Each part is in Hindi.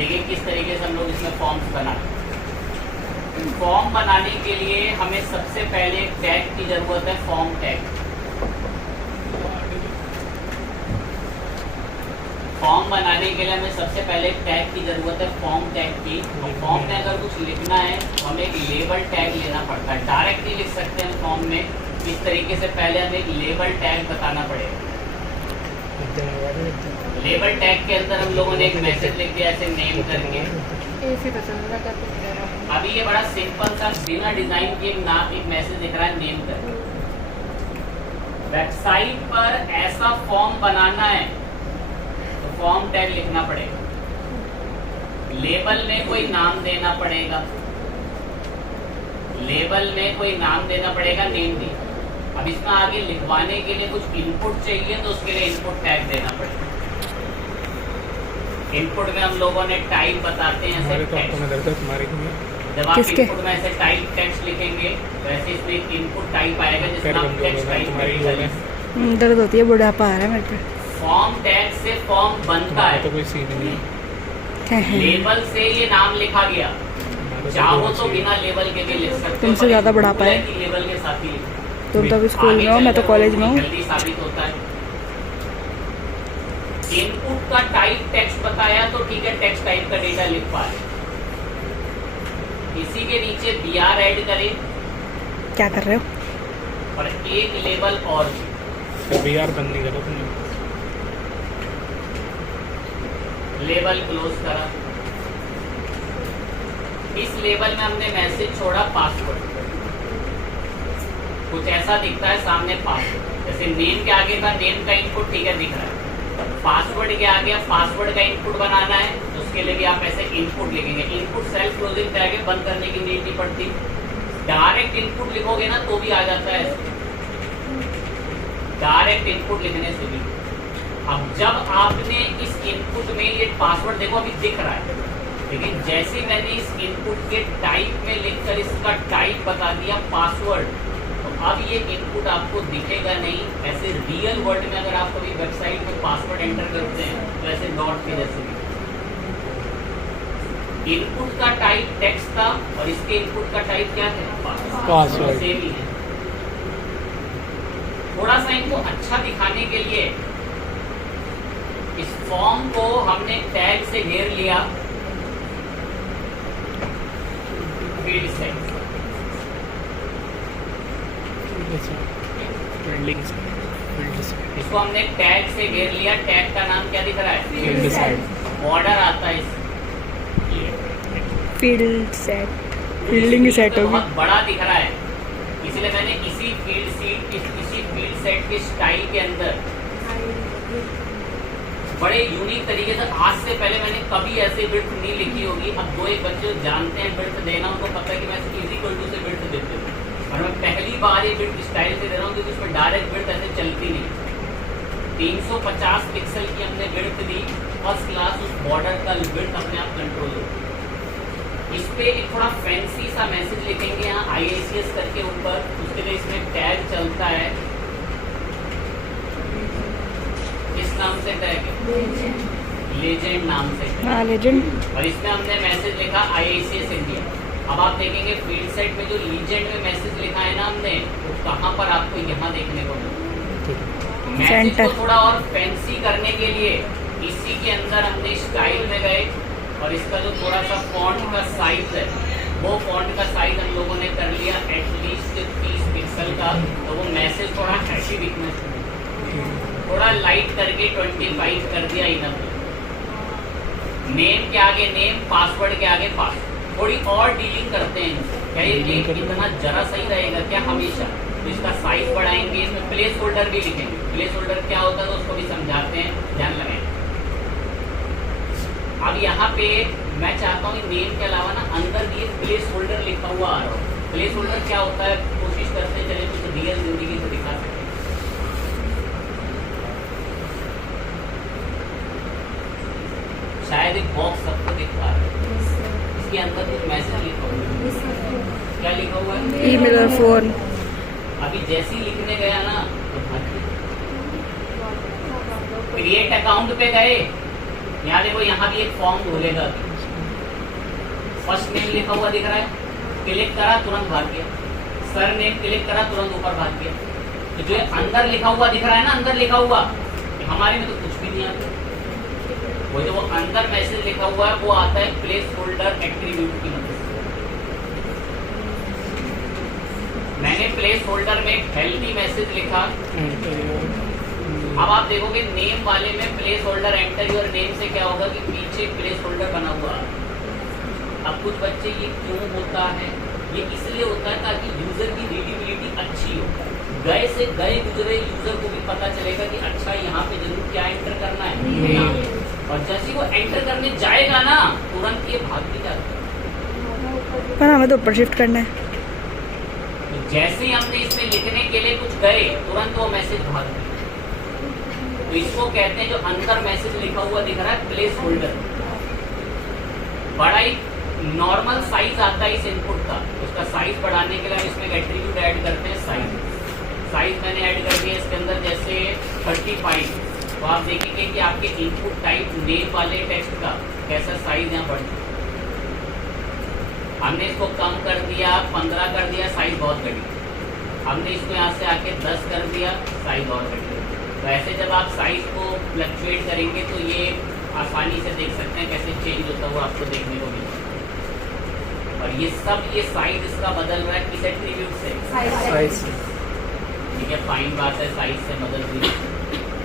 देखिए किस तरीके से हम लोग इसमें फॉर्म्स बनाते हैं। फॉर्म बनाने के लिए हमें सबसे पहले टैग की जरूरत है, फॉर्म टैग। फॉर्म बनाने के लिए हमें सबसे पहले टैग की जरूरत है, फॉर्म टैग की। और फॉर्म में अगर कुछ लिखना है तो हमें एक लेबल टैग लेना पड़ता है। डायरेक्ट नहीं लिख सकते हैं फॉर्म में, इस तरीके से पहले हमें एक लेबल टैग बताना पड़ेगा। लेबल टैग के अंदर हम लोगों ने एक मैसेज लिख दिया ऐसे नेम करके। अभी ये बड़ा सिंपल सा बिना डिजाइन के एक मैसेज दिख रहा है नेम करके। वेबसाइट पर ऐसा फॉर्म बनाना है तो फॉर्म टैग लिखना पड़ेगा। लेबल में कोई नाम देना पड़ेगा, लेबल में कोई नाम देना पड़ेगा, नेम दी। अब इसमें आगे लिखवाने के लिए कुछ इनपुट चाहिए तो उसके लिए इनपुट टैग देना पड़ेगा। इनपुट में हम लोगों ने टाइप बताते हैं ऐसे टेक्स्ट। जब आप इनपुट में ऐसे टाइप टेक्स्ट लिखेंगे तो ऐसे इसमें एक इनपुट टाइप आएगा जिसमें आप टेक्स्ट टाइप करेंगे। दर्द होती है, बुढ़ापा आ रहा है मेरे पे। फॉर्म टैग से फॉर्म बनता है तो कोई सीन नहीं। लेबल से ये नाम लिखा गया, चाहो तो बिना लेबल के भी लिख सकते हो। तुमसे ज्यादा बुढ़ापा है, लेबल के साथ ही तुम तो अभी स्कूल में हो, मैं तो कॉलेज में हूँ। जल्दी साबित होता है। इनपुट का टाइप टेक्स्ट बताया तो ठीक है, टेक्स्ट टाइप का डेटा लिख पाए। इसी के नीचे BR ऐड करें। क्या कर रहे हो? और एक लेबल और BR बंद नहीं करो तुमने। लेबल क्लोज करा। इस लेबल में हमने मैसेज छोड़ा पासवर्ड। कुछ ऐसा दिखता है सामने पासवर्ड, जैसे नेम के आगे था, नेम का इनपुट ठीक है दिख रहा है। पासवर्ड के आगे पासवर्ड का इनपुट बनाना है तो उसके लिए भी आप ऐसे इनपुट लिखेंगे। इनपुट सेल्फ क्लोजिंग के आगे बंद करने की नीड नहीं पड़ती। डायरेक्ट इनपुट लिखोगे ना तो भी आ जाता है, डायरेक्ट इनपुट लिखने से भी। अब जब आपने इस इनपुट में ये पासवर्ड देखो अभी दिख रहा है, लेकिन जैसे मैंने इस इनपुट के टाइप में लिखकर इसका टाइप बता दिया पासवर्ड, तो अब ये इनपुट आपको दिखेगा नहीं। ऐसे रियल वर्ल्ड में अगर आप कभी वेबसाइट में पासवर्ड एंटर करते हैं तो ऐसे डॉट के जैसे भी इनपुट का टाइप टेक्स्ट था और इसके इनपुट का टाइप क्या था, पासवर्ड। सेम ही है। थोड़ा सा इनको अच्छा दिखाने के लिए इस फॉर्म को हमने टैग से घेर लिया, फील्ड से। इसको हमने टैग से घेर लिया। टैग का नाम क्या दिख रहा है, फील्ड सेट। बॉर्डर आता है फील्ड सेट, फील्डिंग सेट होगी। बहुत बड़ा दिख रहा है, इसलिए मैंने इसी फील्ड सेट के स्टाइल के अंदर बड़े यूनिक तरीके से, आज से पहले मैंने कभी ऐसे विड्थ नहीं लिखी होगी। अब दो एक बच्चे जानते हैं विड्थ देना, उनको पता है कि मैं इक्वल टू से विड्थ देती हूँ, और मैं पहली बार ये विड्थ स्टाइल से दे रहा हूँ क्योंकि उसमें डायरेक्ट विड्थ ऐसे चलती नहीं। 350 पिक्सल की हमने विड्थ दी, फर्स्ट क्लास। उस बॉर्डर का विड्थ अपने आप कंट्रोल हो। इस पे एक थोड़ा फैंसी सा मैसेज लिखेंगे यहाँ IACS करके ऊपर, उसके लिए इसमें टैग चलता है, इस नाम से टैग है, लेजेंड नाम से। हाँ लेजेंड। और इसमें हमने मैसेज लिखा IACS इंडिया। अब आप देखेंगे फील्ड सेट में जो लीजेंड में मैसेज लिखा है ना हमने, वो कहाँ पर आपको यहाँ देखने को मिला। मैसेज को थोड़ा और फैंसी करने के लिए इसी के अंदर हमने स्टाइल में गए और इसका जो थोड़ा सा फॉन्ट का साइज है, वो फॉन्ट का साइज हम लोगों ने कर लिया एटलीस्ट 30 पिक्सल का। तो वो मैसेज थोड़ा हैशी दिखना चाहिए, थोड़ा लाइट करके 25 कर दिया इनफ। नेम के आगे नेम, पासवर्ड के आगे पासवर्ड। थोड़ी और डीलिंग करते हैं, क्या ये नेम इतना जरा सही रहेगा क्या हमेशा, तो इसका साइज बढ़ाएंगे। इसमें प्लेस होल्डर भी लिखेंगे। प्लेस होल्डर क्या होता है तो उसको भी समझाते हैं, ध्यान लगाएं। अब यहाँ पे मैं चाहता हूँ नेम के अलावा ना अंदर भी प्लेस होल्डर लिखा हुआ आ रहा हो। प्लेस होल्डर क्या होता है, कोशिश करते चले कुछ रियल जिंदगी से दिखा सके। शायद एक बॉक्स सबको दिख रहा है, इसके अंदर कुछ मैसेज लिखा हुआ है। क्या लिखा हुआ है, ईमेल और फोन। अभी जैसे ही लिखने गया ना, क्रिएट अकाउंट पे गए यहाँ देखो, यहाँ भी एक फॉर्म खोलेगा। फर्स्ट नेम लिखा हुआ दिख रहा है, क्लिक करा तुरंत भाग गया। सर नेम क्लिक करा तुरंत ऊपर भाग गया। तो जो अंदर लिखा हुआ दिख रहा है ना, अंदर लिखा हुआ, हमारे में तो कुछ भी नहीं आता। वो जो वो अंदर मैसेज लिखा हुआ है वो आता है प्लेस होल्डर एट्रीब्यूट की मदद से। मैंने प्लेस होल्डर में हेल्दी मैसेज लिखा। अब आप देखोगे नेम वाले में place holder enter your name से क्या होगा कि पीछे प्लेस होल्डर बना हुआ है। अब कुछ बच्चे ये क्यों होता है, ये इसलिए होता है ताकि यूजर की रीडेबिलिटी अच्छी हो। गए से गए गुजरे यूजर को भी पता चलेगा कि अच्छा यहाँ पे जरूर क्या एंटर करना है। और जैसे वो एंटर करने जाएगा ना, तुरंत ये भाग भी जाता है। पर हमें तो ऊपर शिफ्ट करना है। तो जैसे ही हमने इसमें लिखने के लिए कुछ गए, तुरंत वो मैसेज भाग गया। तो इसको कहते हैं, जो अंदर मैसेज लिखा हुआ दिख रहा है, प्लेस होल्डर। बड़ा ही नॉर्मल साइज आता है इस इनपुट का। उसका साइज बढ़ाने के लिए हम इसमें एट्रीब्यूट ऐड करते हैं, साइज। साइज मैंने ऐड कर दिया इसके अंदर, जैसे 35। तो आप देखेंगे कि आपके इनपुट टाइप नेम वाले टेक्स्ट का कैसा साइज यहाँ बढ़ चुका। हमने इसको कम कर दिया, 15 कर दिया, साइज बहुत घटी। हमने इसको यहाँ से आके 10 कर दिया, साइज और घटी। तो ऐसे जब आप साइज को फ्लक्चुएट करेंगे तो ये आसानी से देख सकते हैं कैसे चेंज होता हुआ आपको देखने को मिलेगा। और ये सब, ये साइज इसका बदल रहा है किस एट्रीब्यूट से? साइज। ठीक है, फाइन बात है, साइज से बदल दी।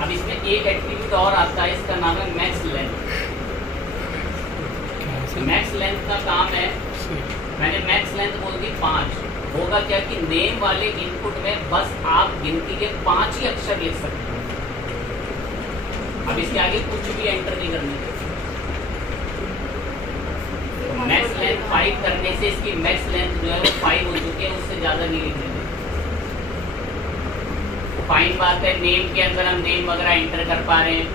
अब इसमें एक एट्रीब्यूट और आता है, इसका नाम है मैक्स लेंथ। मैक्स लेंथ का काम है, मैंने मैक्स लेंथ बोल दी 5। होगा क्या कि नेम वाले इनपुट में बस आप गिनती के 5 ही अक्षर लिख सकते हैं। अब इसके आगे कुछ भी एंटर नहीं करनी। मैक्स लेंथ 5 करने से इसकी मैक्स लेंथ जो है वो 5 हो चुकी है, उससे ज्यादा नहीं लिखने देते। फाइन बात है, नेम के अंदर हम नेम वगैरह एंटर कर पा रहे हैं।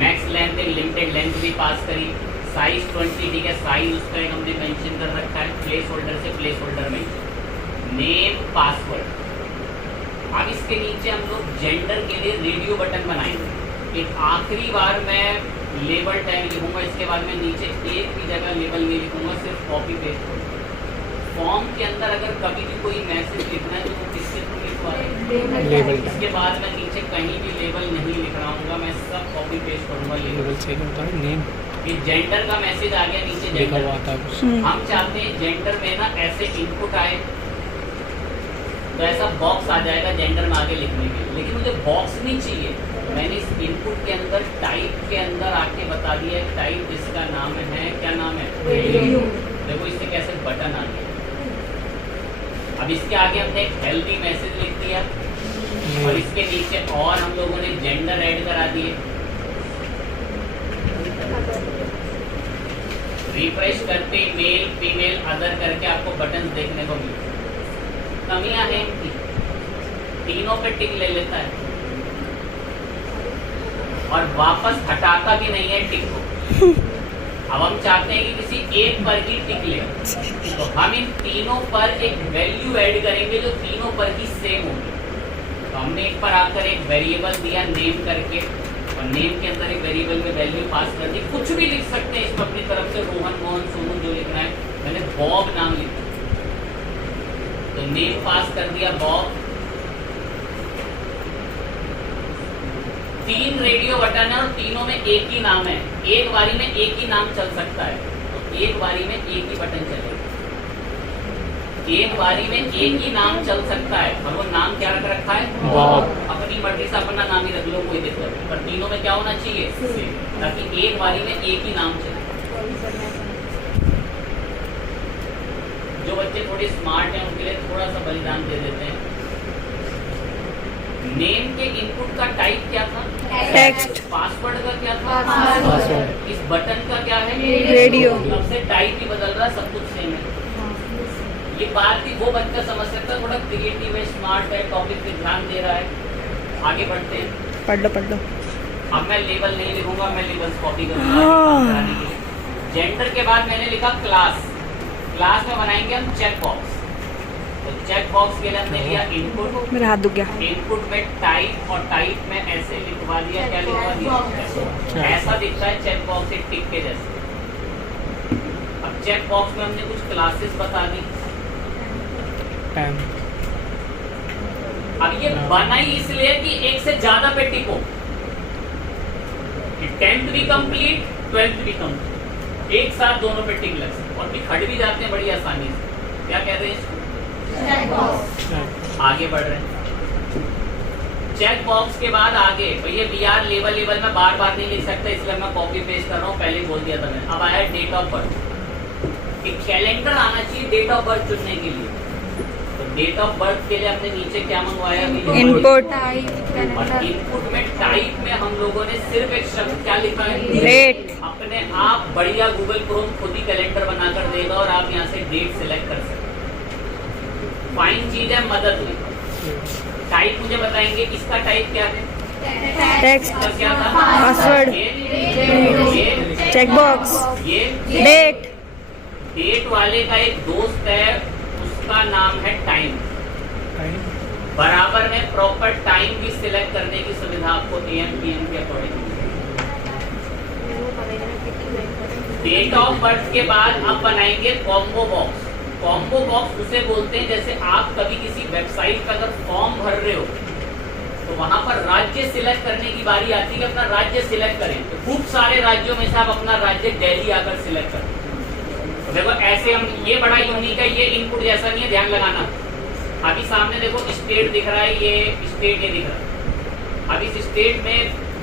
मैक्स लेंथ एक लिमिटेड लेंथ भी पास करी। साइज 20, ठीक है, साइज उसका एक हमने मेंशन कर रखा है, प्लेस होल्डर से place holder mention. Name, password. अब इसके नीचे हम लोग जेंडर के लिए रेडियो बटन बनाएंगे। एक आखिरी बार मैं लेबल टैग लिखूंगा, इसके बाद में नीचे एक भी जगह लेबल नहीं लिखूंगा, सिर्फ कॉपी पेस्ट करूंगा। फॉर्म के अंदर अगर कभी भी कोई मैसेज लिखना है तो वो किसके थ्रू लिखवाएं? लेबल। इसके बाद मैं नीचे कहीं भी लेबल नहीं लिख रहा हूँ, मैं सब कॉपी पेस्ट करूंगा। लेबल से होता है नेम। ये जेंडर का मैसेज आ गया, नीचे जेंडर आता है। हम चाहते हैं जेंडर में ना ऐसे इनपुट आए, तो ऐसा बॉक्स आ जाएगा जेंडर में आगे लिखने के लिए। लेकिन मुझे बॉक्स नहीं चाहिए, मैंने इस इनपुट के अंदर टाइप के अंदर आके बता दिया टाइप जिसका नाम है, क्या नाम है? देखो इससे कैसे बटन आ गया। अब इसके आगे हमने एक हेल्दी मैसेज लिख दिया और इसके नीचे और हम लोगों ने जेंडर ऐड करा दिए। रिफ्रेश करते मेल, फीमेल, अदर करके आपको बटन देखने को मिलते। कमियां हैं इनकी, तीनों पे टिक ले लेता है और वापस हटाता भी नहीं है टिक को। अब हम चाहते हैं कि किसी एक पर ही टिक ले, तो हम इन तीनों पर एक वैल्यू ऐड करेंगे जो तीनों पर ही सेम होगी। तो हमने एक पर आकर एक वेरिएबल दिया नेम करके, और नेम के अंदर एक वेरिएबल में वैल्यू पास कर दी। कुछ भी लिख सकते हैं इसमें अपनी तरफ से, रोहन, मोहन, सोनू जो लिखना है। मैंने बॉब नाम लिखा, तो नेम पास कर दिया बॉब। 3 रेडियो बटन है और तीनों में एक ही नाम है। एक बारी में एक ही नाम चल सकता है, तो एक बारी में एक ही बटन चलेगा। एक बारी में एक ही नाम चल सकता है, और वो नाम क्या रख रखा है? बॉब। अपनी मर्जी से अपना नाम ही रख लो, कोई दिक्कत नहीं, पर तीनों में क्या होना चाहिए? ताकि एक बारी में एक ही नाम चले। जो बच्चे थोड़े स्मार्ट हैं उनके लिए थोड़ा सा बलिदान दे देते हैं। नेम के इनपुट का टाइप क्या था? टेक्स्ट। पासवर्ड का क्या था? पासवर्ड। इस बटन का क्या है? रेडियो। अब से टाइप ही बदल रहा, सब कुछ सेम है। ये बात भी वो बच्चा समझ सकता है, थोड़ा क्रिएटिव है, स्मार्ट है, टॉपिक पे ध्यान दे रहा है। आगे बढ़ते हैं। पढ़ लो पढ़ लो। अब मैं लेबल नहीं लिखूंगा, मैं लेबल्स कॉपी करूंगा। जेंडर के बाद मैंने लिखा क्लास। क्लास में बनाएंगे हम चेक बॉक्स। तो चेक बॉक्स के लिए हमने लिया इनपुट, मेरा हाथ दुख गया। इनपुट में टाइप और टाइप में ऐसे लिखवा दिया, क्या लिखवा दिया, ऐसा दिखता है चेक बॉक्स एक टिक के जैसे। अब चेक बॉक्स में हमने कुछ क्लासेस बता दी। अब ये बनाई इसलिए कि एक से ज्यादा पे टिको, 10th भी कंप्लीट 12th भी कंप्लीट, एक साथ दोनों पे टिक लग सकते और भी खड़ भी जाते हैं बड़ी आसानी से। क्या कहते हैं इसको? आगे बढ़ रहे हैं। चेक बॉक्स के बाद आगे तो ये BR लेवल में बार बार नहीं लिख सकता, इसलिए मैं कॉपी पेस्ट कर रहा हूँ, पहले बोल दिया था मैंने। अब आया डेट ऑफ बर्थ। एक कैलेंडर आना चाहिए डेट ऑफ बर्थ चुनने के लिए। तो डेट ऑफ बर्थ के लिए हमने नीचे क्या मंगवाया? इनपुट। और इनपुट में टाइप में हम लोगों ने सिर्फ एक शब्द क्या लिखा है? डेट। अपने आप बढ़िया गूगल क्रोम खुद ही कैलेंडर बनाकर देगा और आप यहाँ से डेट सिलेक्ट कर सकते। फाइन चीज है मदद में। टाइप मुझे बताएंगे इसका टाइप क्या है? टेक्स्ट। इसका क्या था? पासवर्ड। ये चेक बॉक्स। ये डेट। डेट वाले का एक दोस्त है, उसका नाम है टाइम। बराबर में प्रॉपर टाइम भी सिलेक्ट करने की सुविधा आपको AM PM के अकॉर्डिंग। डेट ऑफ बर्थ के बाद अब बनाएंगे कॉम्बो बॉक्स। कॉम्बो बॉक्स उसे बोलते हैं जैसे आप कभी किसी वेबसाइट पर अगर फॉर्म भर रहे हो तो वहां पर राज्य सिलेक्ट करने की बारी आती है कि अपना राज्य सिलेक्ट करें, तो खूब सारे राज्यों में से आप अपना राज्य दिल्ली आकर सिलेक्ट करें। तो देखो ऐसे हम, ये बड़ा यूनिक है, ये इनपुट जैसा नहीं है, ध्यान लगाना। अभी सामने देखो स्टेट दिख रहा है, ये स्टेट ये दिख रहा है। अब इस स्टेट में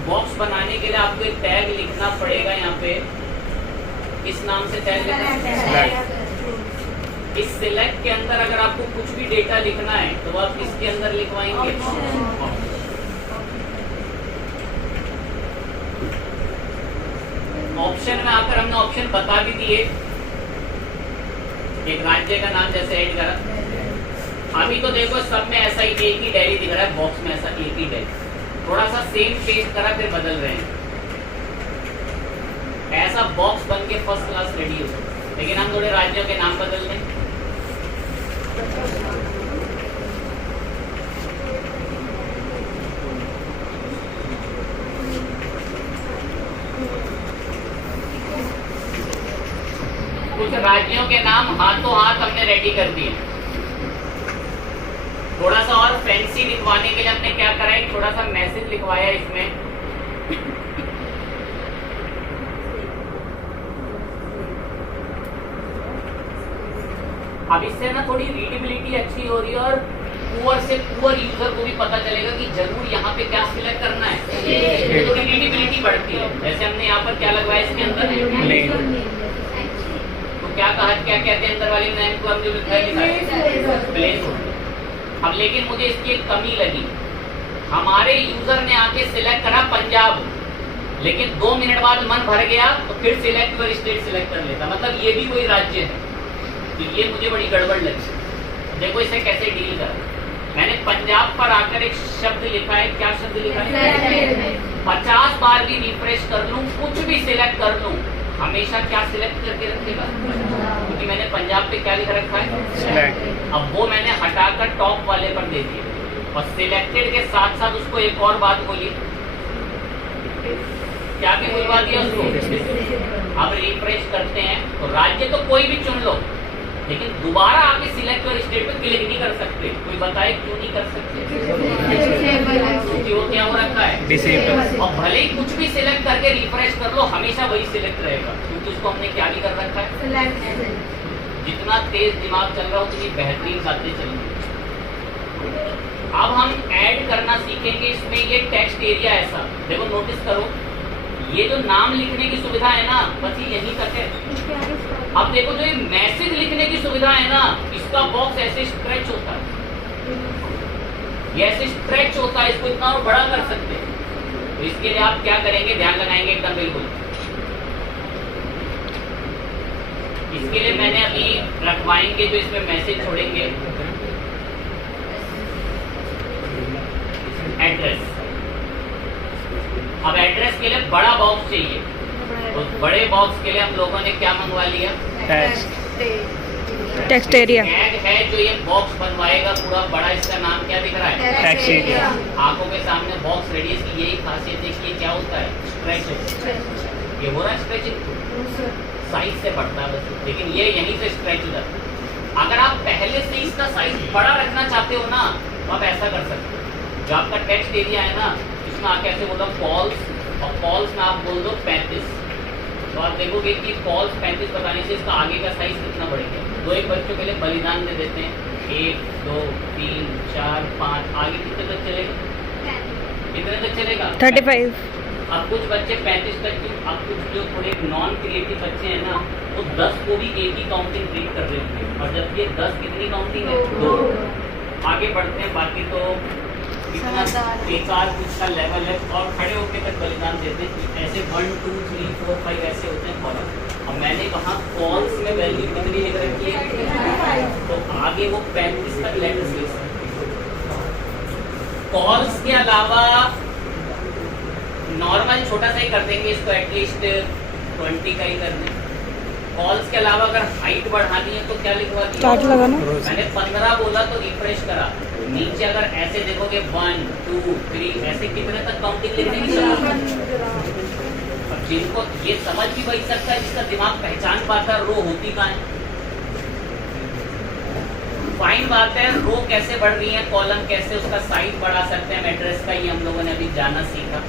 बॉक्स बनाने के लिए आपको एक टैग लिखना पड़ेगा। यहाँ पे इस नाम से टैग लिखना। इस सिलेक्ट के अंदर अगर आपको कुछ भी डेटा लिखना है तो आप किसके अंदर लिखवाएंगे? ऑप्शन में आकर हमने ऑप्शन बता भी दिए। एक राज्य का नाम जैसे ऐड करा। अभी तो देखो सब में ऐसा ही एक ही दिल्ली दिख रहा है, बॉक्स में ऐसा एक ही दिल्ली। थोड़ा सा सेम पेस्ट करा फिर बदल रहे हैं। ऐसा बॉक्स बन के फर्स्ट क्लास रेडी हो सकता है, लेकिन हम थोड़े राज्यों के नाम बदल दें। कुछ राज्यों के नाम हाथों हाथ हमने रेडी कर दिए। थोड़ा सा और फैंसी लिखवाने के लिए हमने क्या करा है, थोड़ा सा मैसेज लिखवाया इसमें। अब इससे ना थोड़ी रीडेबिलिटी अच्छी हो रही है और पुअर से पुअर यूजर को भी पता चलेगा कि जरूर यहाँ पे क्या सिलेक्ट करना है, तो थोड़ी रीडेबिलिटी बढ़ती है। जैसे हमने यहाँ पर क्या लगवाया इसके अंदर, तो क्या कहा, क्या कहते हैं अंदर वाले नाम को, हम जो लिखा है प्लेस। अब लेकिन मुझे इसकी एक कमी लगी, हमारे यूजर ने आके सिलेक्ट करा पंजाब, लेकिन 2 मिनट बाद मन भर गया तो फिर सिलेक्ट और स्टेट सिलेक्ट कर लेता, मतलब ये भी कोई राज्य है। तो ये मुझे बड़ी गड़बड़ लगी। देखो इसे कैसे डील कर। मैंने पंजाब पर आकर एक शब्द लिखा है, क्या शब्द लिखा है? 50 बार भी रिफ्रेश कर लूं, कुछ भी सिलेक्ट कर लूं, हमेशा क्या सिलेक्ट करके रखेगा? क्योंकि मैंने पंजाब पे क्या लिख रखा है? अब वो मैंने हटाकर टॉप वाले पर दे दिया और सिलेक्टेड के साथ साथ उसको एक और बात बोली, क्या भी बुलवा दिया उसको। अब रिफ्रेश करते हैं तो राज्य तो कोई भी चुन लो, लेकिन दोबारा आके सिलेक्ट और स्टेट पे क्लिक नहीं कर सकते। कोई बताए क्यों नहीं कर सकते? क्योंकि वो क्या हो रखा है? डिसेबल। और भले ही कुछ भी सिलेक्ट करके रिफ्रेश कर लो, हमेशा वही सिलेक्ट रहेगा, क्योंकि उसको हमने क्या भी कर रखा है। जितना तेज दिमाग चल रहा हो उतनी बेहतरीन बातें चलेंगी। अब हम ऐड करना सीखेंगे इसमें ये टेक्स्ट एरिया। ऐसा देखो, नोटिस करो, ये जो नाम लिखने की सुविधा है ना, बस ये यहीं तक है। अब देखो जो ये मैसेज लिखने की सुविधा है ना, इसका बॉक्स ऐसे स्ट्रेच होता है, ये ऐसे स्ट्रेच होता है, इसको इतना और बड़ा कर सकते हैं। तो इसके लिए आप क्या करेंगे, ध्यान लगाएंगे एकदम बिल्कुल। इसके लिए मैंने अभी रखवाएंगे जो इसमें मैसेज छोड़ेंगे, एड्रेस। अब एड्रेस के लिए बड़ा बॉक्स चाहिए, तो बड़े बॉक्स के लिए हम लोगों ने क्या मंगवा लिया? टेक्स्ट। टेक्स्ट एरिया, टैग है जो ये बॉक्स बनवाएगा पूरा बड़ा, इसका नाम क्या दिख रहा है? Tax area. आंखों के सामने बॉक्स रेडियस की यही खासियत है कि ये क्या होता है? स्ट्रेच। ये हो रहा है स्ट्रेचिंग, साइज से बढ़ता है बस, लेकिन ये यहीं से स्ट्रेच हो जाता है। अगर आप पहले से इसका साइज बड़ा रखना चाहते हो ना, तो आप ऐसा कर सकते हो। जो आपका टेक्स्ट एरिया है ना, इसमें आप कैसे बोलो पॉल्स, और पॉल्स में आप बोल दो 35, तो आप देखोगे कि पॉल्स 35 बताने से इसका आगे का साइज कितना बढ़ेगा। दो एक बच्चों के लिए बलिदान दे देते हैं, 1 2 3 4 5, आगे कितने तक चलेगा? कितने तक चलेगा? 35। अब कुछ बच्चे 35 तक की, अब कुछ जो थोड़े नॉन क्रिएटिव बच्चे हैं ना, वो 10 को भी एक ही काउंटिंग ट्रीट कर रहे होंगे, और जब ये 10 कितनी काउंटिंग है? 2। आगे बढ़ते हैं, बाकी तो इतना बेकार कुछ का लेवल है, और खड़े होकर तक बलिदान देते हैं। ऐसे 1 2 3 4 5 ऐसे होते हैं कॉलम। अब मैंने कहा कॉल्स में वैल्यू कितनी लिख रखी है, तो आगे वो 35 तक लेटर्स लिख सकते हैं। कॉल्स के अलावा नॉर्मल छोटा सा ही कर देंगे इसको, एटलीस्ट 20 का ही कर दें। कॉल्स के अलावा अगर हाइट बढ़ानी है तो क्या लिखवा दिया? चार्ट लगाना। मैंने 15 बोला तो रिफ्रेश करा, नीचे अगर ऐसे देखोगे 1 2 3 ऐसे कितने तक काउंटिंग लिखने की जरूरत है? अब जिनको ये समझ भी वही सकता है जिसका दिमाग पहचान पाता है रो होती कहाँ है। फाइन बात है, रो कैसे बढ़ रही है, कॉलम कैसे उसका साइज बढ़ा सकते हैं, एड्रेस का ये हम लोगों ने अभी जाना सीखा।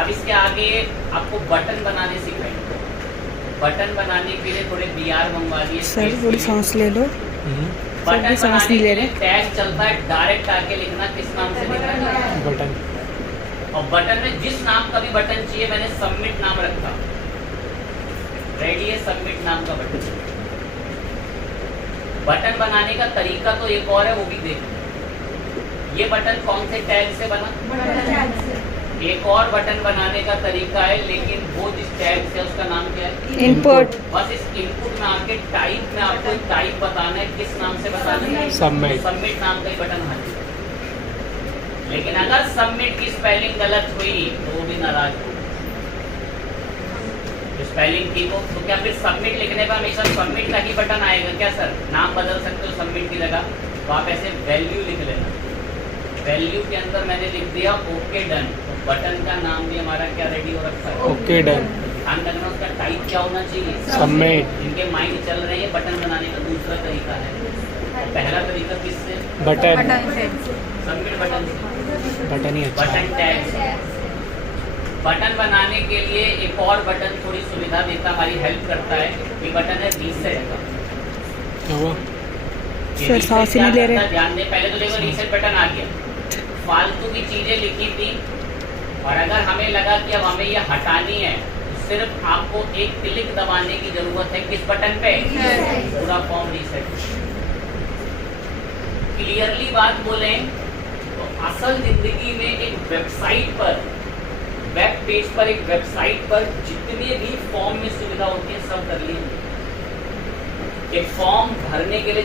अब इसके आगे आपको बटन बनाने सिखाएंगे। बटन बनाने के लिए थोड़े BR मंगवा दिए। सर थोड़ी सांस ले लो। बटन सांस बनाने नहीं ले के रहे। लिए टैग चलता है, डायरेक्ट आके लिखना किस नाम से लिखना है? बटन। और बटन में जिस नाम का भी बटन चाहिए, मैंने सबमिट नाम रखा, रेडी है सबमिट नाम का बटन। बटन बनाने का तरीका तो एक और है, वो भी देखो। ये बटन कौन से टैग से बना? एक और बटन बनाने का तरीका है, लेकिन वो जिस टैग से उसका नाम क्या है? इनपुट। बस इस इनपुट में आके टाइप में आपको टाइप बताना है, किस नाम से बताना है? सबमिट। सबमिट नाम का ही बटन है। लेकिन अगर सबमिट की स्पेलिंग गलत हुई तो वो भी नाराज हो। स्पेलिंग ठीक हो तो क्या फिर सबमिट लिखने पर हमेशा सबमिट का ही बटन आएगा क्या सर? नाम बदल सकते हो सबमिट की जगह, तो आप ऐसे वैल्यू लिख लेना। वैल्यू के अंदर मैंने लिख दिया ओके डन, तो बटन का नाम भी हमारा क्या रेडी हो रखा है? Okay done. ध्यान रखना उसका टाइप क्या होना चाहिए? सबमिट। इनके माइंड चल रहे हैं बटन बनाने का दूसरा तरीका है, और पहला तरीका किससे? बटन। सबमिट बटन से। बटन ही अच्छा है। Button tag. बटन बनाने के लिए एक और बटन थोड़ी सुविधा देता, हमारी हेल्प करता है। ये बटन है रीसेट का। क्या हुआ? सर सांस ही नहीं ले रहे। ध्यान दें, पहले तो देखो रीसेट बटन आ गया। फालतू की चीजें लिखी थी, और अगर हमें लगा कि अब हमें ये हटानी है, सिर्फ आपको एक क्लिक दबाने की जरूरत है। किस बटन पे? पूरा फॉर्म रीसेट। क्लियरली बात बोलें तो असल जिंदगी में एक वेबसाइट पर, वेब पेज पर, एक वेबसाइट पर जितने भी फॉर्म में सुविधा होती है सब कर ली। एक फॉर्म भरने के लिए